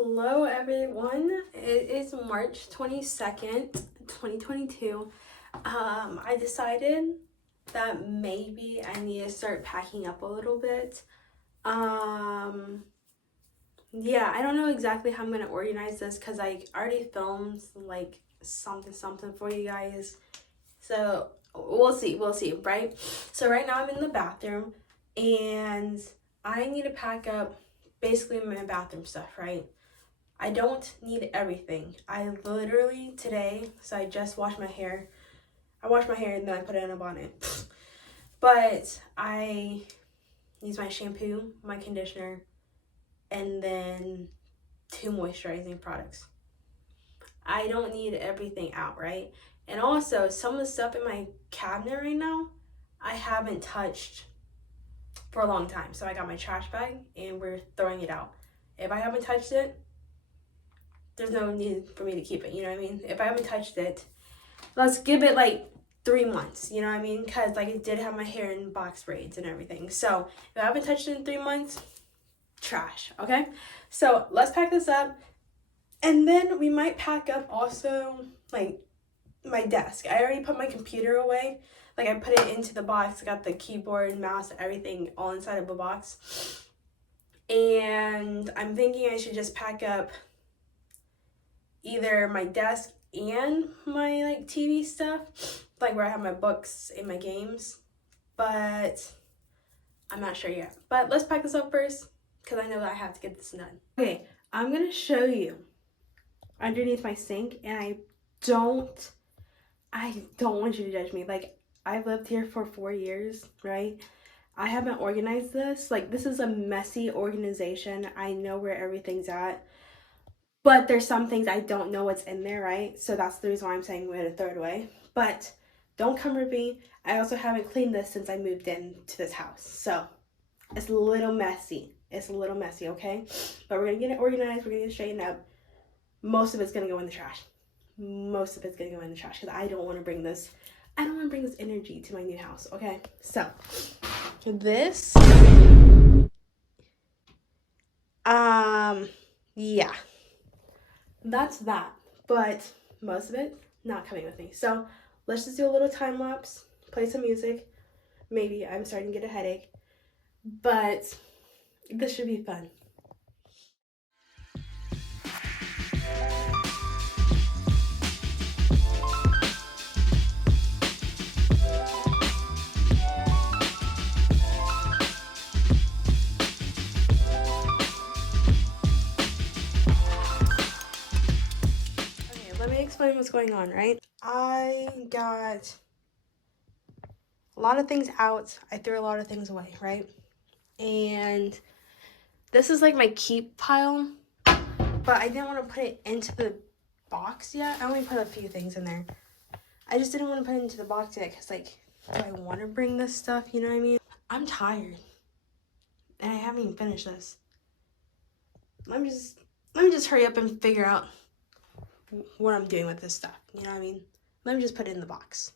Hello everyone, it is March 22nd, 2022. I decided that maybe I need to start packing up a little bit. Yeah, I don't know exactly how I'm going to organize this because I already filmed like something for you guys. So we'll see, right? So right now I'm in the bathroom and I need to pack up basically my bathroom stuff, right? I don't need everything. I literally today, so I just washed my hair. I washed my hair and then I put it in a bonnet. But I use my shampoo, my conditioner, and then 2 moisturizing products. I don't need everything out, right? And also, some of the stuff in my cabinet right now, I haven't touched for a long time. So I got my trash bag and we're throwing it out. If I haven't touched it, there's no need for me to keep it, you know what I mean? If I haven't touched it, let's give it like 3 months, you know what I mean? Because like I did have my hair in box braids and everything. So if I haven't touched it in 3 months, trash, okay? So let's pack this up. And then we might pack up also like my desk. I already put my computer away. Like I put it into the box. I got the keyboard, mouse, everything all inside of a box. And I'm thinking I should just pack up either my desk and my like TV stuff, like where I have my books and my games, but I'm not sure yet. But let's pack this up first because I know that I have to get this done. Okay, I'm gonna show you underneath my sink, and I don't want you to judge me. Like, I've lived here for 4 years, right? I haven't organized this. Like, this is a messy organization. I know where everything's at. But there's some things I don't know what's in there, right? So that's the reason why I'm saying we're going to throw it away. But don't come for me. I also haven't cleaned this since I moved into this house. So it's a little messy. It's a little messy, okay? But we're going to get it organized. We're going to get it straightened up. Most of it's going to go in the trash. Most of it's going to go in the trash because I don't want to bring this. I don't want to bring this energy to my new house, okay? So this, yeah. That's that, but most of it not coming with me. So let's just do a little time lapse, play some music. Maybe I'm starting to get a headache, but this should be fun. Okay, let me explain what's going on, right? I got a lot of things out. I threw a lot of things away, right? And this is like my keep pile, but I didn't want to put it into the box yet. I only put a few things in there. I just didn't want to put it into the box yet because, like, do I want to bring this stuff? You know what I mean? I'm tired. And I haven't even finished this. Let me just hurry up and figure out what I'm doing with this stuff. You know what I mean? Let me just put it in the box.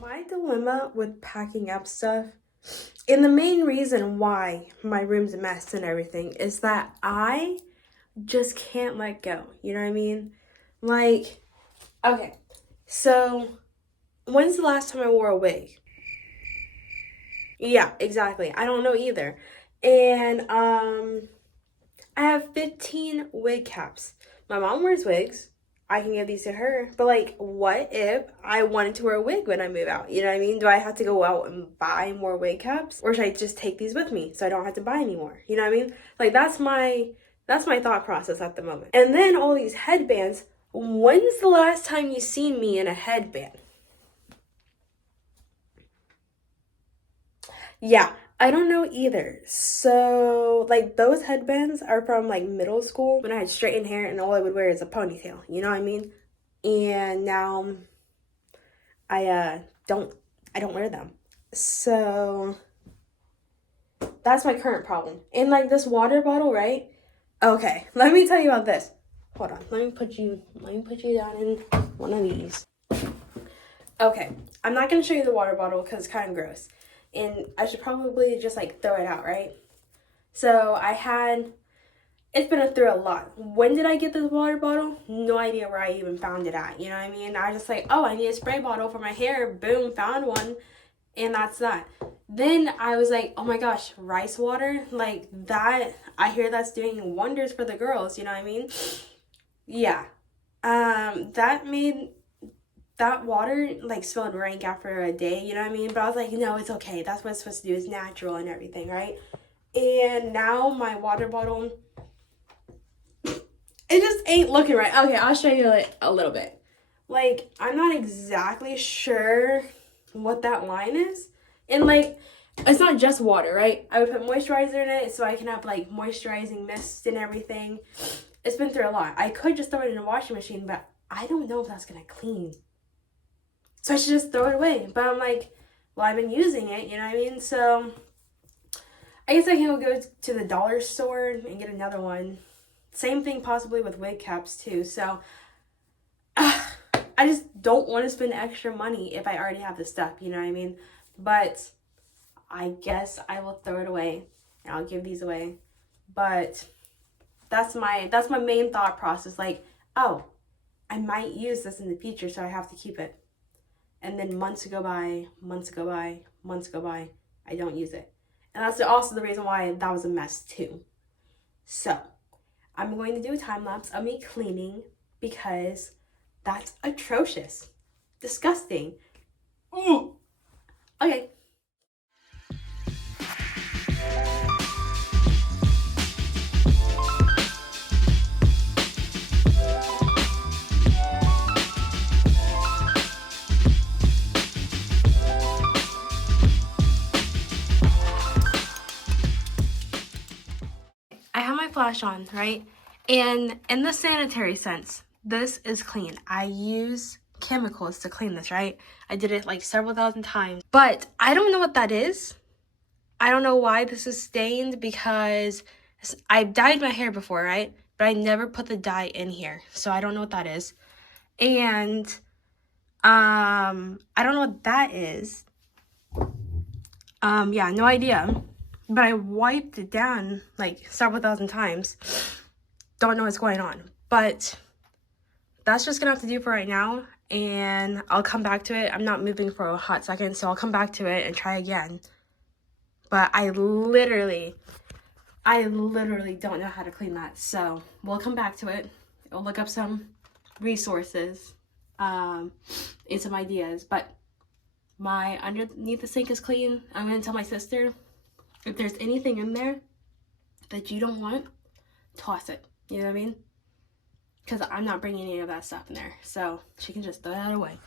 My dilemma with packing up stuff, and the main reason why my room's a mess and everything, is that I just can't let go. You know what I mean? Like, okay, so when's the last time I wore a wig? Yeah, exactly. I don't know either. And I have 15 wig caps. My mom wears wigs. I can give these to her. But like, what if I wanted to wear a wig when I move out? You know what I mean? Do I have to go out and buy more wig caps? Or should I just take these with me so I don't have to buy any more? You know what I mean? Like, that's my thought process at the moment. And then all these headbands. When's the last time you seen me in a headband? Yeah, I don't know either. So, like, those headbands are from like middle school when I had straightened hair and all I would wear is a ponytail. You know what I mean? And now I don't wear them. So That's my current problem. And like this water bottle, right? Okay, let me tell you about this. Hold on. Let me put you down in one of these. Okay, I'm not gonna show you the water bottle because it's kind of gross, and I should probably just like throw it out, right? So it's been through a lot. When did I get this water bottle? No idea where I even found it at. You know what I mean? I just like, oh, I need a spray bottle for my hair. Boom, found one, and that's that. Then I was like, oh my gosh, rice water, like that. I hear that's doing wonders for the girls. You know what I mean? Yeah. That water like smelled rank after a day, you know what I mean? But I was like, no, it's okay. That's what it's supposed to do. It's natural and everything, right? And now my water bottle, it just ain't looking right. Okay, I'll show you like a little bit. Like, I'm not exactly sure what that line is. And like, it's not just water, right? I would put moisturizer in it so I can have like moisturizing mist and everything. It's been through a lot. I could just throw it in a washing machine, but I don't know if that's gonna clean. So I should just throw it away. But I'm like, well, I've been using it, you know what I mean? So I guess I can go to the dollar store and get another one. Same thing possibly with wig caps too. So I just don't want to spend extra money if I already have the stuff, you know what I mean? But I guess I will throw it away and I'll give these away. But that's my main thought process. Like, oh, I might use this in the future, so I have to keep it. And then months go by, I don't use it. And that's also the reason why that was a mess too. So, I'm going to do a time lapse of me cleaning because that's atrocious. Disgusting. Ooh. Okay. I have my flash on, right? And in the sanitary sense, this is clean. I use chemicals to clean this, right? I did it like several thousand times. But I don't know what that is. I don't know why this is stained because I've dyed my hair before, right? But I never put the dye in here. So I don't know what that is. And I don't know what that is. Yeah, no idea. But I wiped it down like several thousand times. Don't know what's going on. But that's just gonna have to do for right now. And I'll come back to it. I'm not moving for a hot second, so I'll come back to it and try again. But I literally don't know how to clean that. So we'll come back to it. I'll look up some resources and some ideas. But my underneath the sink is clean. I'm gonna tell my sister if there's anything in there that you don't want, toss it. You know what I mean? Because I'm not bringing any of that stuff in there. So she can just throw that away.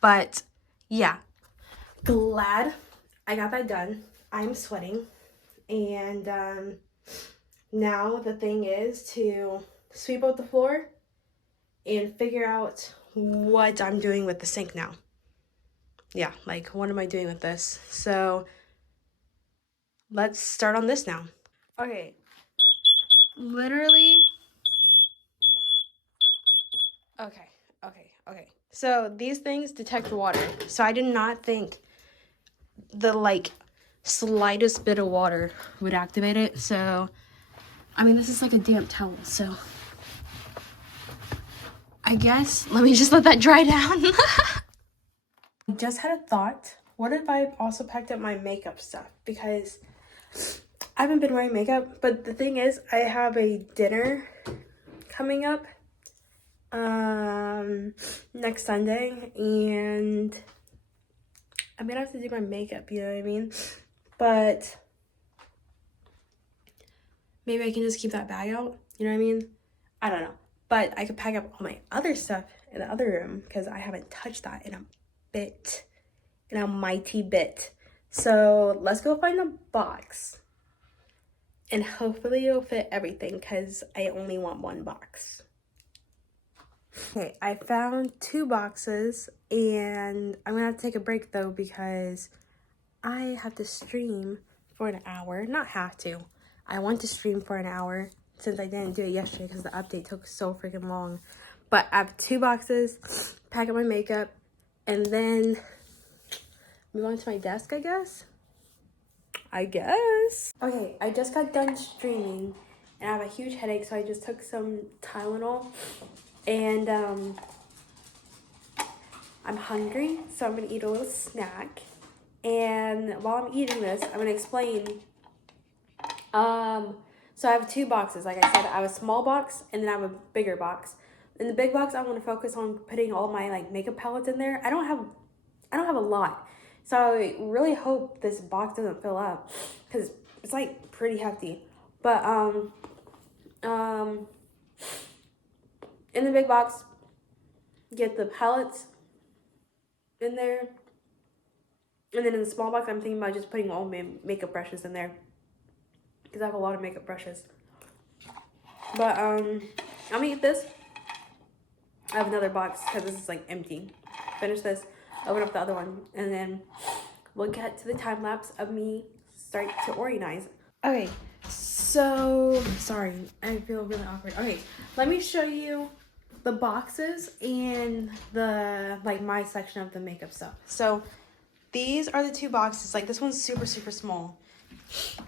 But yeah, glad I got that done. I'm sweating. And now the thing is to sweep out the floor and figure out what I'm doing with the sink now. Yeah, like what am I doing with this? So let's start on this now. Okay, literally. Okay. So these things detect water. So I did not think the like slightest bit of water would activate it. So, I mean, this is like a damp towel. So I guess let me just let that dry down. I just had a thought. What if I also packed up my makeup stuff? Because I haven't been wearing makeup. But the thing is, I have a dinner coming up next Sunday, and I'm gonna have to do my makeup, you know what I mean? But maybe I can just keep that bag out, you know what I mean? I don't know. But I could pack up all my other stuff in the other room because I haven't touched that in a mighty bit. So let's go find a box. And hopefully it'll fit everything because I only want one box. Okay, I found 2 boxes, and I'm gonna have to take a break though because I have to stream for an hour. Not have to. I want to stream for an hour since I didn't do it yesterday because the update took so freaking long. But I have 2 boxes, pack up my makeup, and then move on to my desk, I guess. Okay, I just got done streaming and I have a huge headache, so I just took some Tylenol. And I'm hungry, so I'm gonna eat a little snack. And while I'm eating this, I'm gonna explain. So I have 2 boxes. Like I said, I have a small box and then I have a bigger box. In the big box, I want to focus on putting all my like makeup palettes in there. I don't have a lot, so I really hope this box doesn't fill up because it's like pretty hefty. But in the big box, get the palettes in there, and then in the small box, I'm thinking about just putting all my makeup brushes in there because I have a lot of makeup brushes. But I'm gonna eat this. I have another box because this is like empty. Finish this, open up the other one, and then we'll get to the time lapse of me start to organize. Okay, so sorry, I feel really awkward. Okay, let me show you the boxes and the like my section of the makeup stuff. So these are the 2 boxes. Like this one's super small,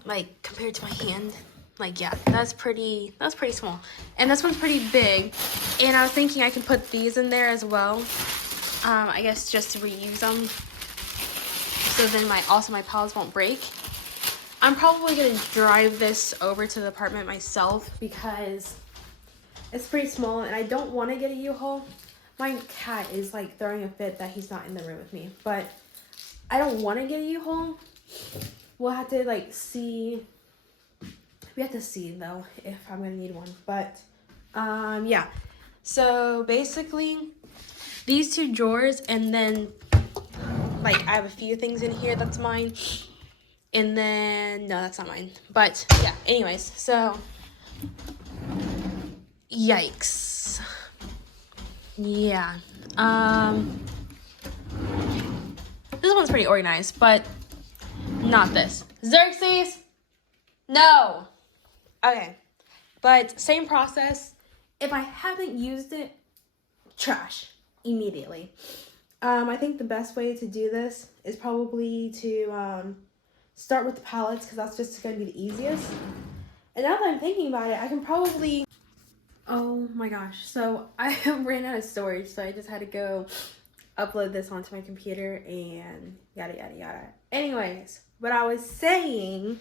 like compared to my hand. Like, yeah, that's pretty small. And this one's pretty big. And I was thinking I can put these in there as well. I guess just to reuse them. So then my palettes won't break. I'm probably gonna drive this over to the apartment myself because it's pretty small and I don't want to get a U-Haul. My cat is like throwing a fit that he's not in the room with me. But I don't want to get a U-Haul. We'll have to like see. We have to see though if I'm gonna need one, but yeah. So basically, these 2 drawers, and then like I have a few things in here that's mine, and then no, that's not mine. But yeah. Anyways, so yikes. Yeah. This one's pretty organized, but not this. Xerxes, no. Okay, but same process. If I haven't used it, trash immediately. I think the best way to do this is probably to start with the palettes because that's just going to be the easiest. And now that I'm thinking about it, I can probably... Oh my gosh. So I ran out of storage, so I just had to go upload this onto my computer and yada, yada, yada. Anyways, what I was saying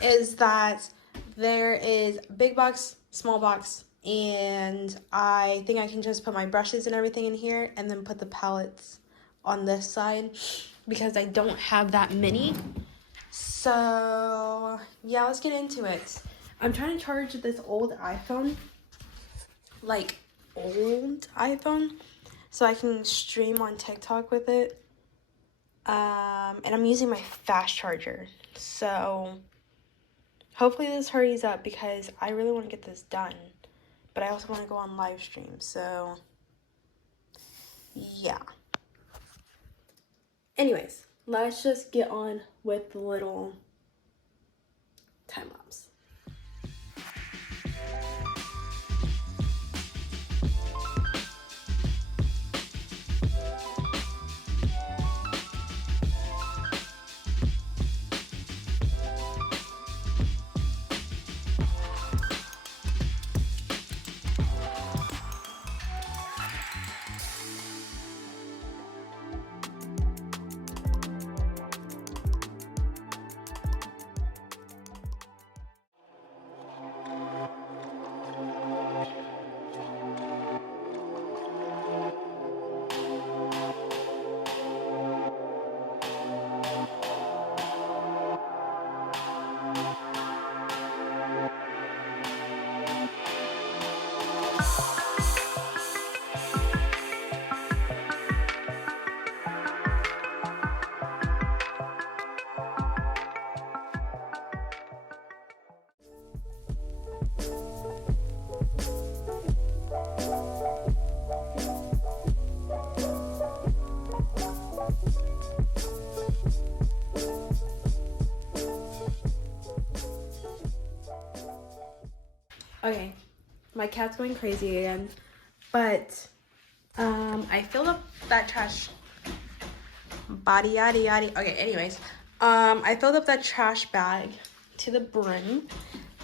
is that there is big box, small box, and I think I can just put my brushes and everything in here and then put the palettes on this side because I don't have that many. So yeah, let's get into it. I'm trying to charge this old iPhone, like old iPhone, so I can stream on TikTok with it. And I'm using my fast charger, so hopefully this hurries up because I really want to get this done, but I also want to go on live stream, so yeah. Anyways, let's just get on with the little time lapse. Okay, my cat's going crazy again, but I filled up that trash. Body yaddy yaddy. Okay, anyways, I filled up that trash bag to the brim.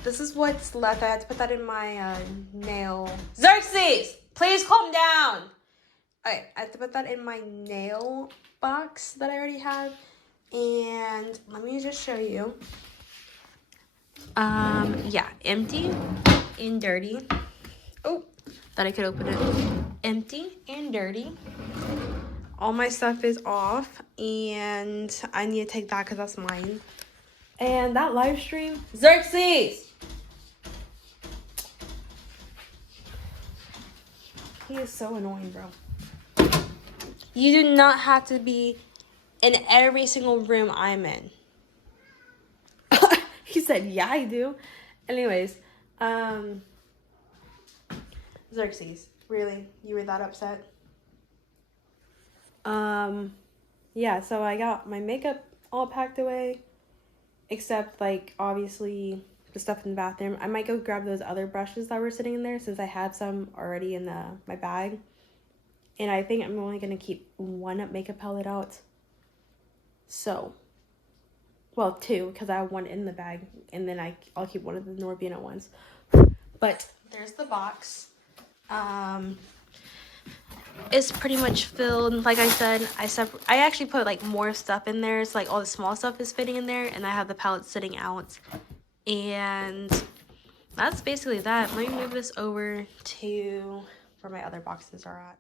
This is what's left. I had to put that in my nail. Xerxes, please calm down. Okay, I have to put that in my nail box that I already have, and let me just show you. Yeah, empty and dirty. Oh, thought I could open it. Empty and dirty. All my stuff is off, and I need to take that because that's mine. And that live stream, Xerxes! He is so annoying, bro. You do not have to be in every single room I'm in. He said, yeah, I do. Anyways, Xerxes, really? You were that upset? Yeah, so I got my makeup all packed away, except, like, obviously the stuff in the bathroom. I might go grab those other brushes that were sitting in there since I had some already in my bag. And I think I'm only going to keep one makeup palette out. So, well, two, because I have one in the bag. And then I'll keep one of the Norbiana ones. But there's the box. It's pretty much filled. Like I said, I actually put like more stuff in there. It's like all the small stuff is fitting in there. And I have the palette sitting out. And that's basically that. Let me move this over to where my other boxes are at.